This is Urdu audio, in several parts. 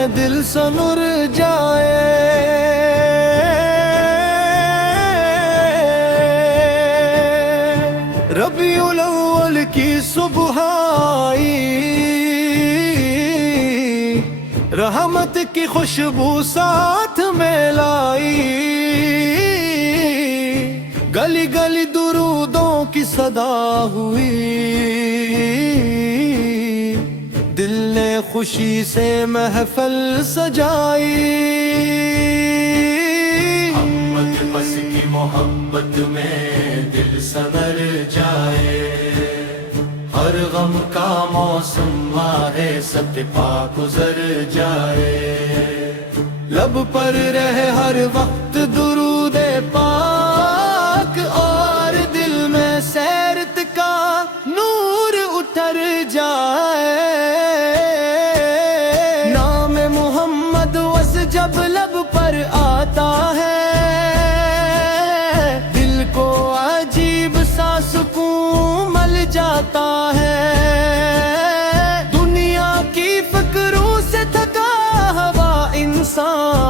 میں دل سنر جائے، ربیع الاول کی صبح آئی، رحمت کی خوشبو ساتھ میں لائی، گلی گلی درودوں کی صدا ہوئی، دل نے خوشی سے محفل سجائی، محمد بس کی محبت میں دل سنر جائے، ہر غم کا موسم ماہ ستپا گزر جائے، لب پر رہے ہر وقت درود پاک، اور دل میں سیرت کا نور اتر جائے، نام محمد وس جب لب پر آتا ہے، دل کو عجیب سا سکون مل جاتا ہے، دنیا کی فکروں سے تھکا ہوا انسان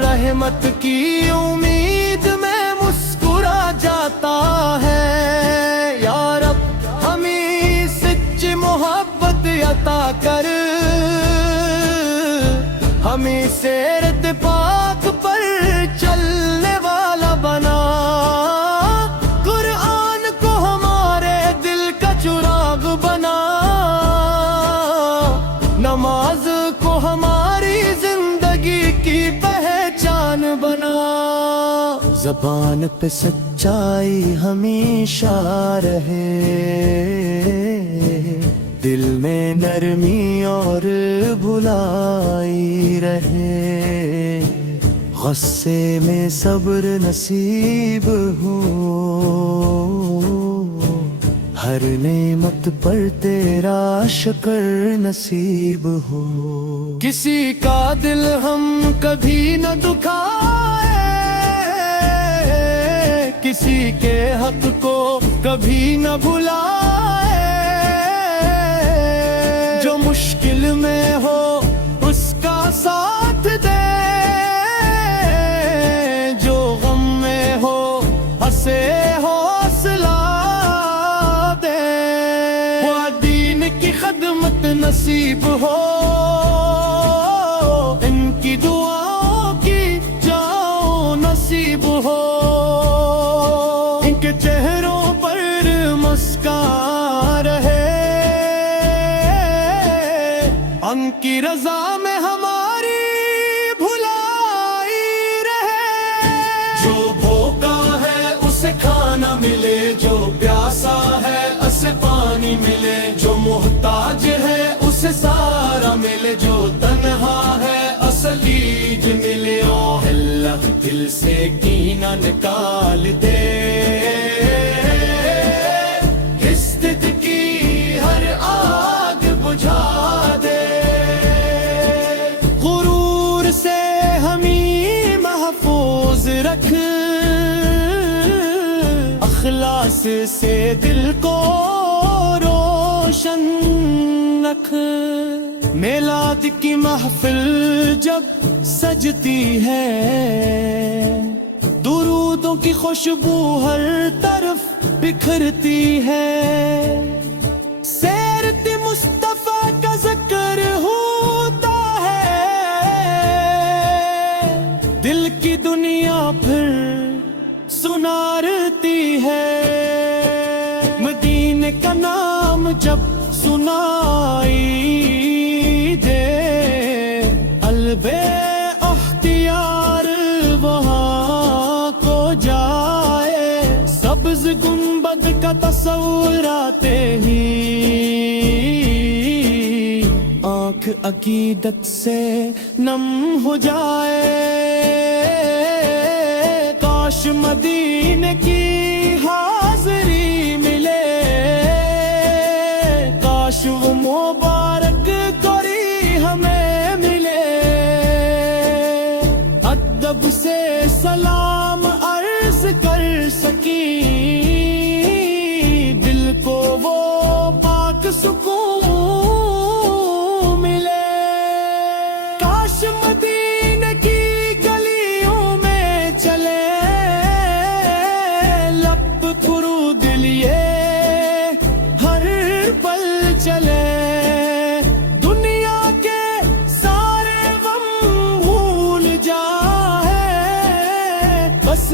رحمت کی امید میں مسکرا جاتا ہے، یا رب ہمیں سچی محبت عطا کر، ہمیں سیرت پاک پر چلنے والا بنا، قرآن کو ہمارے دل کا چراغ بنا، نماز کو ہماری زندگی کی پہچان بنا، زبان پہ سچائی ہمیشہ رہے، دل میں نرمی اور بھلائی رہے، غصے میں صبر نصیب ہو، ہر نعمت پر تیرا شکر نصیب ہو، کسی کا دل ہم کبھی نہ دکھائے، کسی کے حق کو کبھی نہ بھلائے، جو مشکل میں ہو اس کا ساتھ دے، جو غم میں ہو ہنسے حوصلہ دے، وہ دین کی خدمت نصیب ہو، ان کی دعاؤں کی جاؤ نصیب ہو، ان کے چہروں پر مسکان رہے، ان کی رضا میں ہماری بھلائی رہے، جو بھوکا ہے اسے کھانا ملے، جو پیاسا ہے اسے پانی ملے، جو محتاج ہے اسے سارا ملے، جو تنہا ہے اصلیج ملے، اوہ اللہ دل سے کینہ نکال دے، حسد کی ہر آگ بجھا دے، غرور سے ہمیں محفوظ رکھ، اخلاص سے دل کو روشن رکھ، میلاد کی محفل جب سجتی ہے، درودوں کی خوشبو ہر طرف بکھرتی ہے، سیرت مصطفیٰ کا ذکر ہوتا ہے، دل کی دنیا پھر سنارتی ہے، مدینے کا نام جب سنائی دے، قلبِ اختیار وہاں کو جائے، سبز گنبد کا تصور آتے ہی آنکھ عقیدت سے نم ہو جائے، کاش مدینے کی حاضری ملے، کاش وہ مبارک گوری ہمیں ملے، ادب سے سلام عرض کر سکی، دل کو وہ پاک سکون ملے،